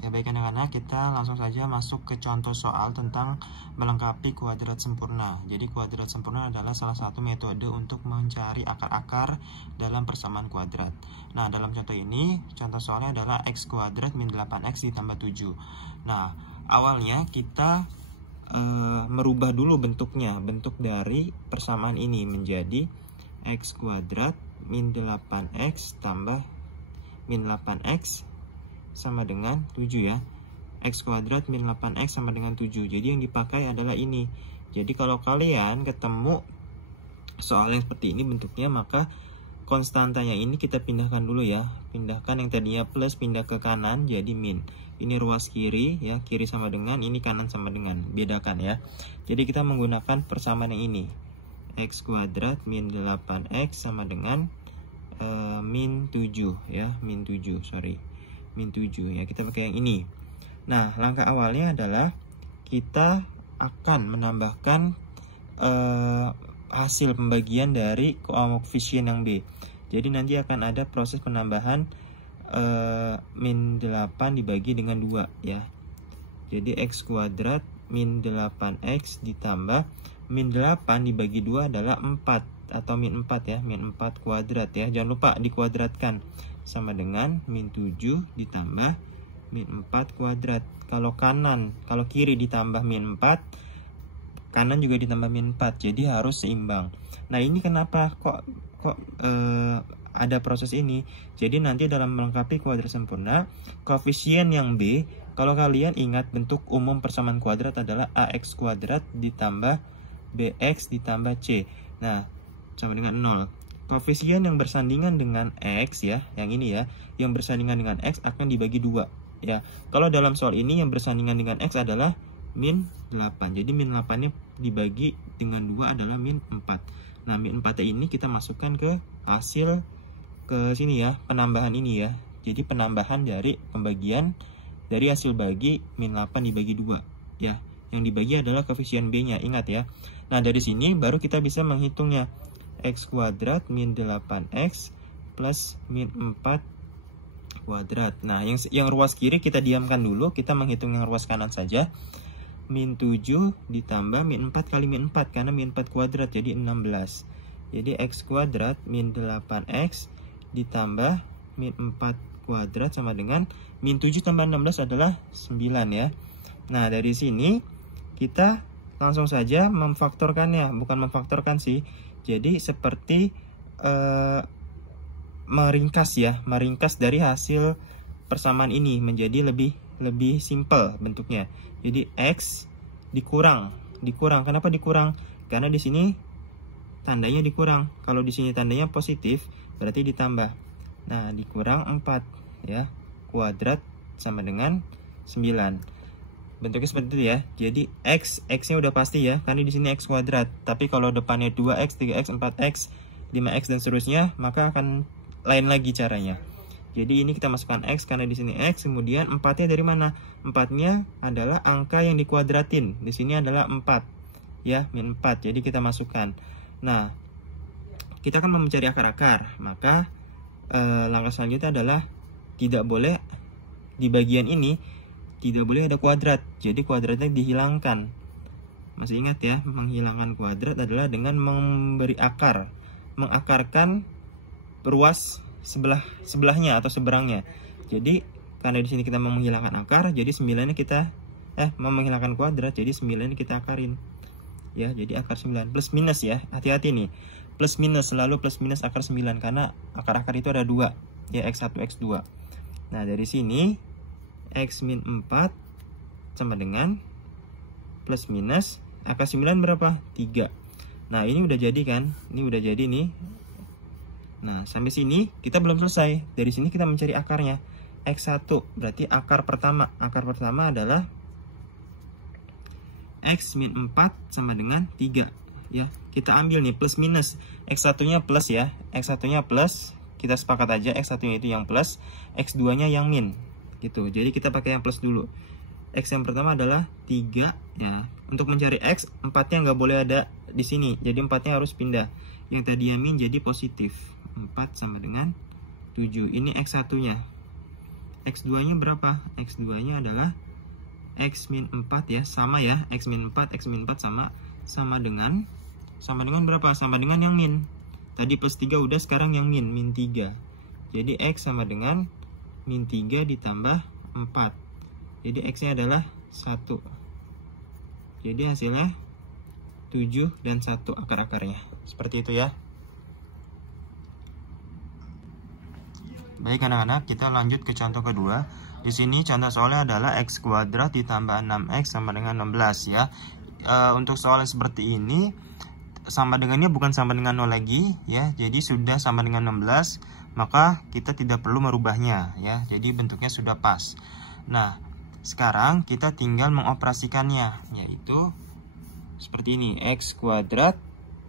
Ya baik anak-anak, kita langsung saja masuk ke contoh soal tentang melengkapi kuadrat sempurna. Jadi kuadrat sempurna adalah salah satu metode untuk mencari akar-akar dalam persamaan kuadrat. Nah, dalam contoh ini, contoh soalnya adalah x kuadrat min 8x ditambah 7. Nah, awalnya kita merubah dulu bentuknya. Bentuk dari persamaan ini menjadi x kuadrat min 8x tambah min 8x sama dengan 7 ya. X kuadrat min 8x sama dengan 7. Jadi yang dipakai adalah ini. Jadi kalau kalian ketemu soal yang seperti ini bentuknya, maka konstantanya ini kita pindahkan dulu ya. Pindahkan yang tadinya plus, pindah ke kanan jadi min. Ini ruas kiri ya, kiri sama dengan, ini kanan sama dengan. Bedakan ya. Jadi kita menggunakan persamaan yang ini. X kuadrat min 8x sama dengan min 7 ya, min 7, sorry. Min 7 ya, kita pakai yang ini. Nah, langkah awalnya adalah kita akan menambahkan hasil pembagian dari koefisien yang B. Jadi nanti akan ada proses penambahan min 8 dibagi dengan 2 ya. Jadi x kuadrat min 8x ditambah min 8 dibagi 2 adalah 4 atau min 4 ya, min 4 kuadrat ya. Jangan lupa dikuadratkan, sama dengan min 7 ditambah min 4 kuadrat. Kalau kiri ditambah min 4, kanan juga ditambah min 4, jadi harus seimbang. Nah, ini kenapa kok ada proses ini? Jadi nanti dalam melengkapi kuadrat sempurna, koefisien yang B, kalau kalian ingat bentuk umum persamaan kuadrat adalah ax kuadrat ditambah bx ditambah c. Nah, sama dengan 0. Koefisien yang bersandingan dengan x ya, yang ini ya, yang bersandingan dengan x akan dibagi 2 ya. Kalau dalam soal ini yang bersandingan dengan x adalah min 8. Jadi min 8-nya dibagi dengan 2 adalah min 4. Nah, min 4 ini kita masukkan ke hasil ke sini ya, penambahan ini ya. Jadi penambahan dari pembagian dari hasil bagi min 8 dibagi 2 ya. Yang dibagi adalah koefisien B-nya, ingat ya. Nah, dari sini baru kita bisa menghitungnya. X kuadrat min 8x plus min 4 kuadrat. Nah, yang ruas kiri kita diamkan dulu, kita menghitung yang ruas kanan saja. Min 7 ditambah min 4 kali min 4, karena min 4 kuadrat jadi 16. Jadi x kuadrat min 8x ditambah min 4 kuadrat sama dengan min 7 tambah 16 adalah 9 ya. Nah, dari sini kita langsung saja memfaktorkannya, bukan memfaktorkan sih. Jadi seperti meringkas ya, meringkas dari hasil persamaan ini menjadi lebih simple bentuknya. Jadi x dikurang. Kenapa dikurang? Karena di sini tandanya dikurang. Kalau di sini tandanya positif, berarti ditambah. Nah, dikurang 4 ya. Kuadrat sama dengan 9. Bentuknya seperti itu ya. Jadi x-nya udah pasti ya, karena di sini x kuadrat. Tapi kalau depannya 2x, 3x, 4x, 5x dan seterusnya, maka akan lain lagi caranya. Jadi ini kita masukkan x karena di sini x, kemudian 4-nya dari mana? 4-nya adalah angka yang dikuadratin. Di sini adalah 4 ya, min 4. Jadi kita masukkan. Nah, kita akan mencari akar-akar. Maka langkah selanjutnya adalah tidak boleh di bagian ini tidak boleh ada kuadrat, jadi kuadratnya dihilangkan. Masih ingat ya, menghilangkan kuadrat adalah dengan memberi akar, mengakarkan ruas sebelahnya atau seberangnya. Jadi karena di sini kita mau menghilangkan akar, jadi 9-nya kita mau menghilangkan kuadrat, jadi 9-nya kita akarin. Ya, jadi akar 9 plus minus ya. Hati-hati nih. Plus minus, selalu plus minus akar 9 karena akar-akar itu ada 2, ya x1 x2. Nah, dari sini x min 4 sama dengan plus minus akar 9 berapa? 3. Nah, ini udah jadi kan? Ini udah jadi nih. Nah, sampai sini kita belum selesai. Dari sini kita mencari akarnya. X1 berarti akar pertama. Akar pertama adalah x min 4 sama dengan 3 ya. Kita ambil nih plus minus. X1-nya plus ya. X1-nya plus. Kita sepakat aja X1-nya itu yang plus, X2-nya yang min. Gitu. Jadi kita pakai yang plus dulu. X yang pertama adalah 3 ya. Untuk mencari X, 4-nya nggak boleh ada di sini. Jadi 4-nya harus pindah. Yang tadi yang min jadi positif. 4 sama dengan 7. Ini X1-nya. X2 nya berapa? X2 nya adalah X min 4 ya, sama ya, X min 4 sama dengan berapa? Sama dengan yang min. Tadi plus 3 udah, sekarang yang min 3. Jadi X sama dengan min 3 ditambah 4. Jadi X nya adalah 1. Jadi hasilnya 7 dan 1 akar-akarnya. Seperti itu ya. Baik anak-anak, kita lanjut ke contoh kedua. Di sini contoh soalnya adalah X kuadrat ditambah 6X sama dengan 16 ya. Untuk soal seperti ini, sama dengannya bukan sama dengan 0 lagi ya. Jadi sudah sama dengan 16, maka kita tidak perlu merubahnya ya. Jadi bentuknya sudah pas. Nah, sekarang kita tinggal mengoperasikannya, yaitu seperti ini. X kuadrat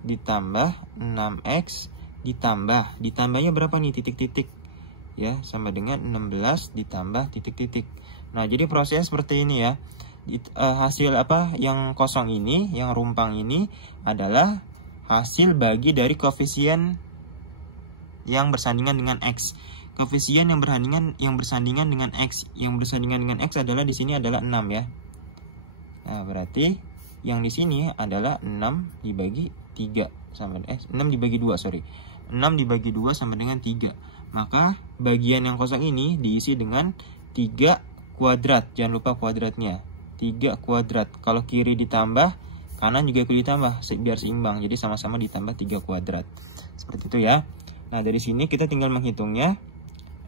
ditambah 6X ditambahnya berapa nih? Titik-titik ya, sama dengan 16 ditambah titik-titik. Nah, jadi prosesnya seperti ini ya. Hasil apa yang kosong ini, yang rumpang ini adalah hasil bagi dari koefisien yang bersandingan dengan X. Koefisien yang bersandingan dengan X, adalah di sini adalah 6 ya. Nah, berarti yang di sini adalah 6 dibagi 3 sama 6 dibagi 2, sorry. 6 dibagi 2 sama dengan 3. Maka bagian yang kosong ini diisi dengan 3 kuadrat. Jangan lupa kuadratnya. 3 kuadrat. Kalau kiri ditambah, kanan juga ikut ditambah biar seimbang. Jadi sama-sama ditambah 3 kuadrat. Seperti itu ya. Nah, dari sini kita tinggal menghitungnya.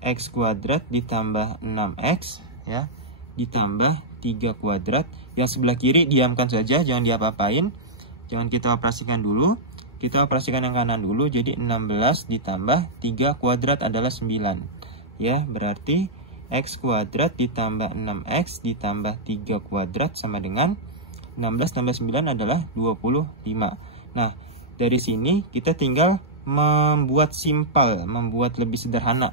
X kuadrat ditambah 6X ya, ditambah 3 kuadrat. Yang sebelah kiri diamkan saja, jangan diapa-apain. Jangan kita operasikan dulu. Kita operasikan yang kanan dulu. Jadi 16 ditambah 3 kuadrat adalah 9. Ya, berarti X kuadrat ditambah 6X ditambah 3 kuadrat sama dengan 16 tambah 9 adalah 25. Nah, dari sini kita tinggal membuat lebih sederhana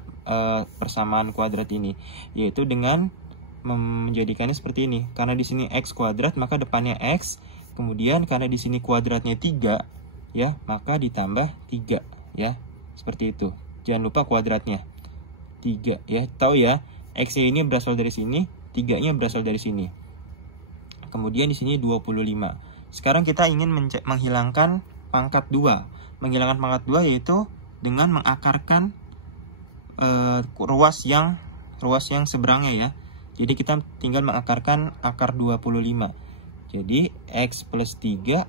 persamaan kuadrat ini, yaitu dengan menjadikannya seperti ini. Karena di sini X kuadrat, maka depannya X. Kemudian karena di sini kuadratnya 3 ya, maka ditambah 3 ya. Seperti itu. Jangan lupa kuadratnya 3 ya. Tahu ya, X ini berasal dari sini, 3-nya berasal dari sini. Kemudian di sini 25. Sekarang kita ingin menghilangkan pangkat 2. Menghilangkan pangkat 2 yaitu dengan mengakarkan ruas yang seberangnya ya. Jadi kita tinggal mengakarkan akar 25. Jadi X plus 3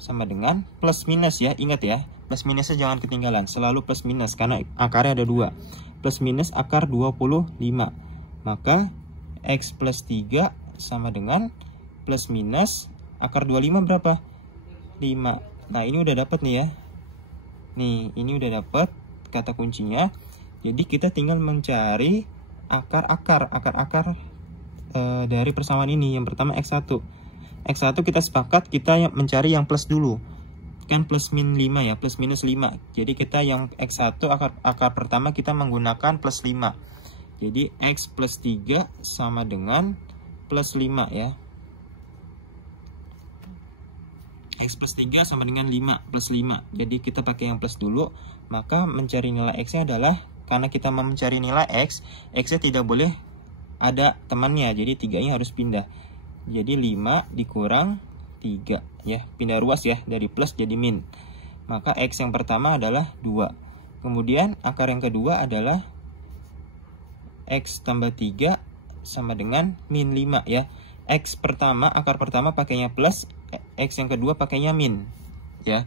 sama dengan plus minus ya. Ingat ya, plus minusnya jangan ketinggalan. Selalu plus minus karena akarnya ada 2. Plus minus akar 25. Maka X plus 3 sama dengan plus minus akar 25 berapa? 5. Nah, ini udah dapat nih ya. Nih, ini udah dapat kata kuncinya. Jadi kita tinggal mencari akar-akar dari persamaan ini. Yang pertama X1. X1 kita sepakat kita mencari yang plus dulu. Kan plus min 5 ya, plus minus 5. Jadi kita yang X1 akar pertama kita menggunakan plus 5. Jadi X plus 3 sama dengan plus 5 ya. X plus 3 sama dengan 5 plus 5. Jadi kita pakai yang plus dulu. Maka mencari nilai X-nya adalah, karena kita mau mencari nilai X, X-nya tidak boleh ada temannya. Jadi 3-nya harus pindah. Jadi 5 dikurang 3 ya. Pindah ruas ya, dari plus jadi min. Maka X yang pertama adalah 2. Kemudian akar yang kedua adalah X tambah 3 sama dengan min 5 ya. X pertama, akar pertama pakainya plus, X yang kedua pakainya min ya.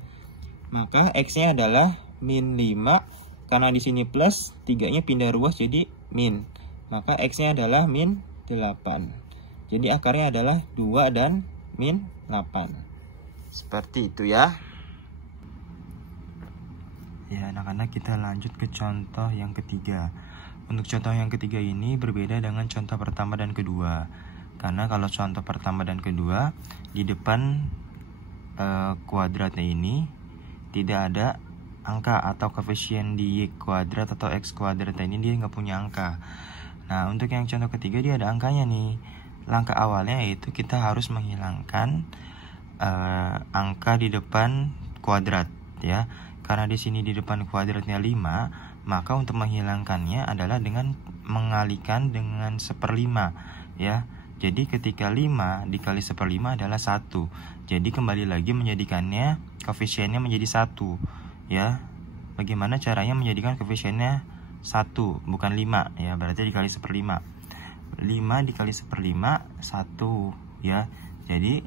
Maka X-nya adalah min 5. Karena di sini plus, 3-nya pindah ruas jadi min. Maka X-nya adalah min 8. Jadi akarnya adalah 2 dan min 8. Seperti itu ya. Ya, anak-anak, kita lanjut ke contoh yang ketiga. Untuk contoh yang ketiga ini berbeda dengan contoh pertama dan kedua. Karena kalau contoh pertama dan kedua, di depan kuadratnya ini tidak ada angka atau koefisien di Y kuadrat atau X kuadrat ini, dia nggak punya angka. Nah, untuk yang contoh ketiga dia ada angkanya nih. Langkah awalnya yaitu kita harus menghilangkan angka di depan kuadrat ya. Karena di sini di depan kuadratnya 5, maka untuk menghilangkannya adalah dengan mengalikan dengan 1/5 ya. Jadi ketika 5 dikali 1/5 adalah 1. Jadi kembali lagi menjadikannya koefisiennya menjadi 1 ya. Bagaimana caranya menjadikan koefisiennya 1 bukan 5 ya, berarti dikali 1/5. 5 dikali 1/5 1 ya. Jadi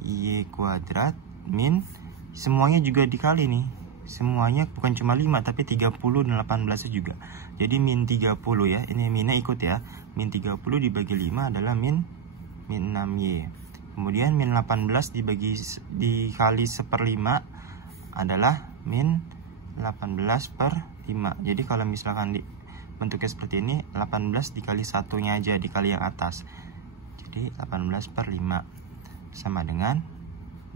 Y kuadrat min, semuanya juga dikali nih. Semuanya bukan cuma 5 tapi 30 dan 18 juga. Jadi min 30 ya. Ini minnya ikut ya. Min 30 dibagi 5 adalah min 6Y. Kemudian min 18 dikali 1/5 adalah min 18/5. Jadi kalau misalkan bentuknya seperti ini, 18 dikali satunya aja, dikali yang atas. Jadi 18/5 sama dengan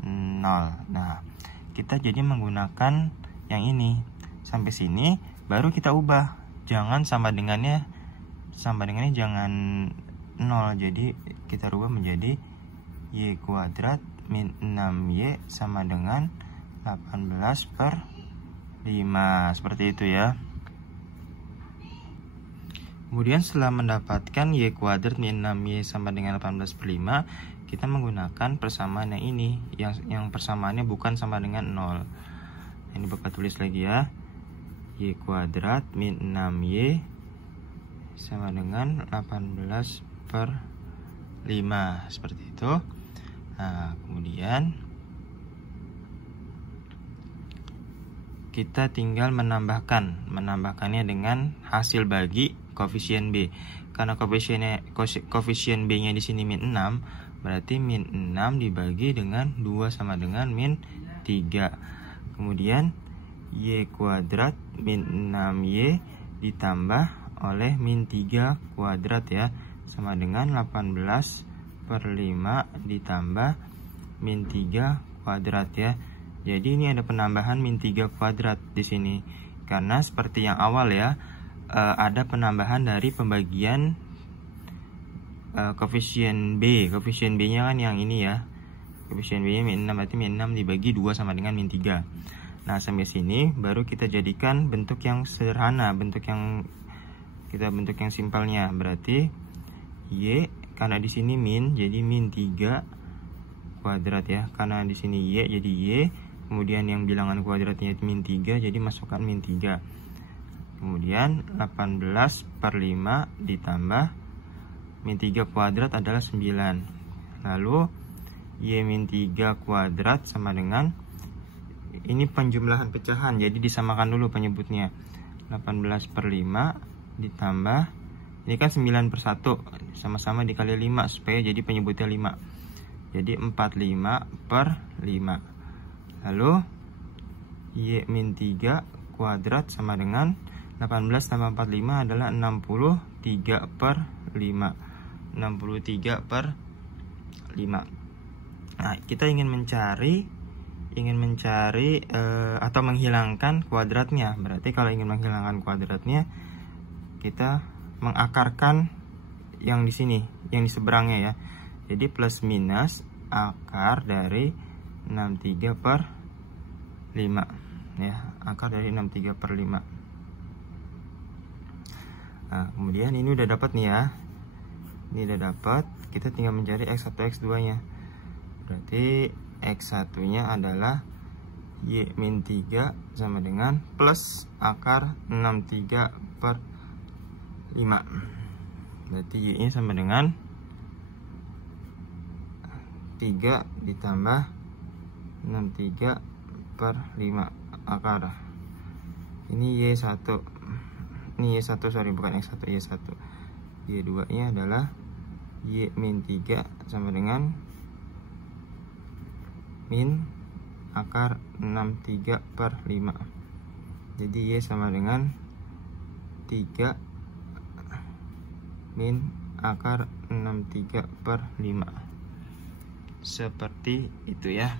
0. Nah, kita jadi menggunakan yang ini. Sampai sini baru kita ubah. Jangan sama dengannya jangan 0. Jadi kita rubah menjadi Y kuadrat min 6Y sama dengan 18/5. Seperti itu ya. Kemudian setelah mendapatkan Y kuadrat min 6Y sama dengan 18/5, kita menggunakan persamaan yang ini, yang persamaannya bukan sama dengan 0. Ini Bapak tulis lagi ya. Y kuadrat min 6Y sama dengan 18/5. Seperti itu. Nah, kemudian kita tinggal menambahkannya dengan hasil bagi koefisien B. Karena koefisien B-nya di sini min 6, berarti min 6 dibagi dengan 2 sama dengan min 3. Kemudian Y kuadrat min 6Y ditambah oleh min 3 kuadrat ya, sama dengan 18/5 ditambah min 3 kuadrat ya. Jadi ini ada penambahan min 3 kuadrat di sini. Karena seperti yang awal ya, ada penambahan dari pembagian koefisien B. Koefisien B-nya kan yang ini ya. Koefisien B-nya min 6, berarti min 6 dibagi 2 sama dengan min 3. Nah, sampai sini baru kita jadikan bentuk yang sederhana, bentuk yang simpelnya. Berarti Y, karena di sini min, jadi min 3 kuadrat ya. Karena di sini Y, jadi Y. Kemudian yang bilangan kuadratnya min 3, jadi masukkan min 3. Kemudian 18/5 ditambah min 3 kuadrat adalah 9. Lalu Y min 3 kuadrat sama dengan, ini penjumlahan pecahan, jadi disamakan dulu penyebutnya. 18/5 ditambah, ini kan 9/1, sama-sama dikali 5 supaya jadi penyebutnya 5. Jadi 45/5. Lalu Y min 3 kuadrat sama dengan 18 tambah 45 adalah 63/5. 63/5. Nah, kita ingin mencari atau menghilangkan kuadratnya. Berarti kalau ingin menghilangkan kuadratnya, kita mengakarkan yang di sini, yang di seberangnya ya. Jadi plus minus akar dari 63/5 ya, akar dari 63/5. Nah, kemudian ini udah dapat nih ya. Ini udah dapat, kita tinggal mencari X1 X2 nya. Berarti X1 nya adalah Y min 3 sama dengan plus akar 63/5. Berarti Y nya sama dengan 3 ditambah 63/5 akar. Ini Y1. Ini Y1, sorry, bukan X1, Y1. Y2 nya adalah Y min 3 sama dengan min akar 63/5. Jadi Y sama dengan 3 min akar 63/5. Seperti itu ya.